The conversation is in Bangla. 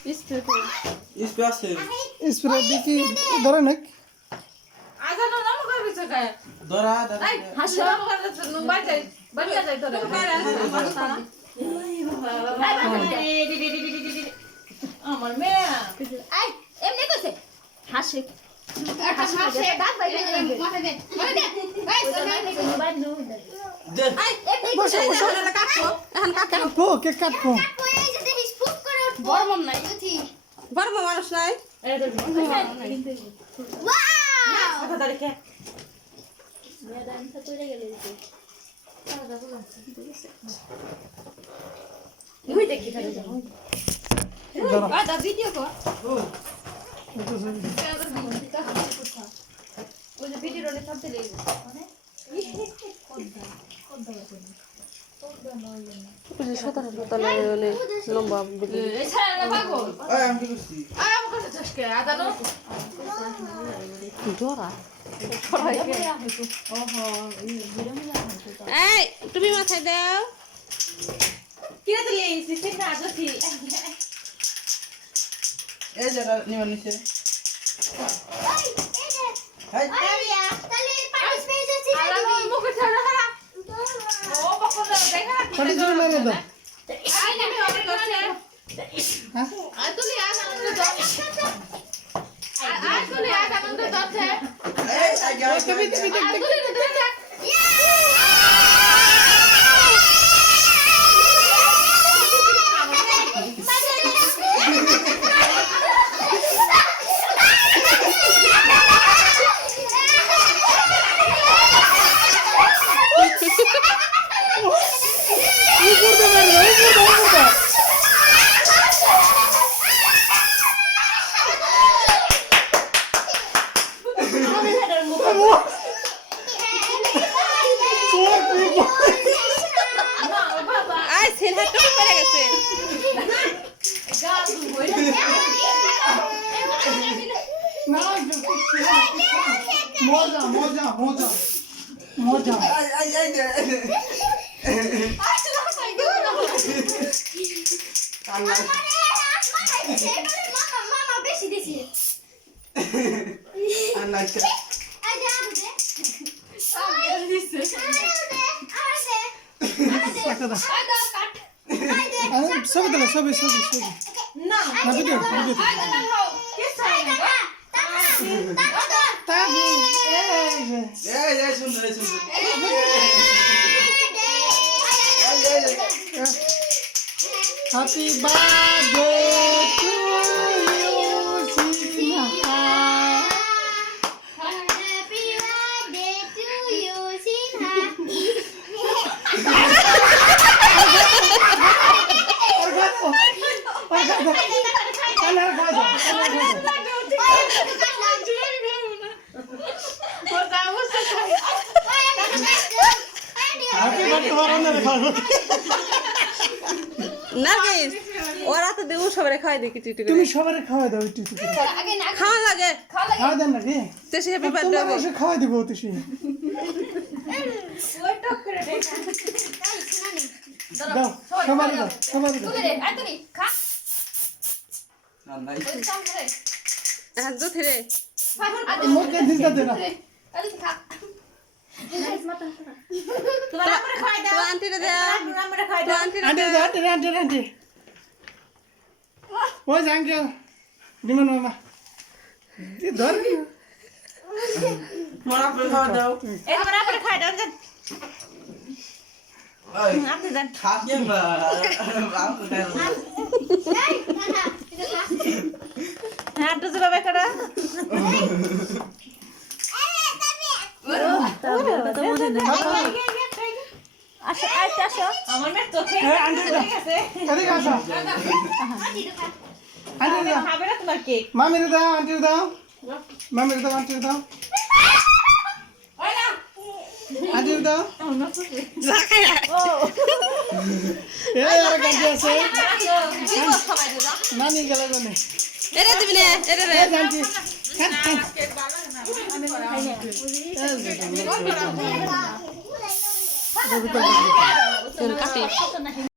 স্প্রে আছে স্প্রে দেখি ধরে নাক আজানো নাম করবি চকায় ধরা আই হাসো করে নুন বাজাই বানিয়ে যাই তোরে আমার মেয়ে আই এমনি কইছে হাসে হাসে দাঁত বাইরে মাথা দে এই বাইরে নো দে আই এমনি বসে বসে কাটবো এখন কাটবো কে কাটবো এই যে দেখিস ফুক করে উঠবো গরম নাই উঠি গরম মানুষ নাই ওয়াও কথা দাঁড়িয়ে মেদান তো কইরা গেলে দিতে মুই দেখি তাহলে যাও ধরো আ দা ভিডিও কর ওই যে ভিডিও রনে সব দিলে মানে লম্বা এই ছাড়া না পাগল এই আমি কি করছি আর আমার কাছে চশকে আদানো জোড়া এই তুমি মাথায় দাও কি রে তুই সিস্টেম না আজছি এই জায়গা নিয়ে নিচে হাই আরিয়া তাহলে পানিশ পেয়ে যাচ্ছে আর আমার মুখে ছাড়া ও বকো দেখা কাটি জুড়ে মেরে দাও আই না আমি অর্ডার করছি হ্যাঁ আর তুই আজ আনন্দ দাও আর তুই আজ আনন্দ দাও এই আগে তুমি তুমি আর তুই দেখ উপর দে মেরে দাও উপর দাও আই সেলহাট তো পড়ে গেছে মজা মজা মজা মজা এই দে মামা বেশি দিছি আন্না আই যা দে একটা দাও I the cut I they সবই দিলে সবই সবই সবই না না ভিডিও ভিডিও কি চাই না তাবি এই সুন্দর এই সুন্দর happy birthday to you Sinha Happy birthday to you, Sinha. কালার খাওয়া হ্যাপি বার্থডে বারান্দা খাওয়া না গাইস ওরা তো দেবো সবারে খাওয়াই দেখি টিটি তুমি করে সবারে খাওয়া দাও একটু একটু করে আগে না খাওয়া লাগে খাওয়া দেন নাকি তেসে হ্যাপি বার্থডে তোমার এসে খাওয়া দিব তুই ওই টক করে দে দাও সবারই দাও সবারই দাও তুলে দে আই তুলি খা আন্না ওই কাম করে হ্যাঁ দু থিরে মুখে দিতে দে না আই তুই খা তোমার আমরা খাই দাও তো আন্টিরে দাও আমরা খাই তো দাও আন্টিরে আন্টি দাও আন্টি আন্টি আন্টি ওই আঙ্কেল দিমান মামা ধর তোমার আপনি খাওয়া দাও এই তোমার আমরা খাই দাও জান ওই আপনি জান খাস কে বা আপনি খাই এই খা এটা খা হ্যাঁ তো জবাবে করা আসো আসো আসো আমার মেয়ে চোখে আন্টি গেছে এদিকে আসো আন্টি তো খা আন্টি দাও খাবে না তোমার কেক মামিরে দাও আন্টিরে দাও মামিরে দাও আন্টিরে দাও ওই না আন্টিরে দাও যা খাই এই আর কান্টি আছে দিব সবাই দাও নানি গেল গনে এরে দিবি না এরে রে এই আন্টি খান খান কেক ভালো না আমি খাই না এই যে কাটি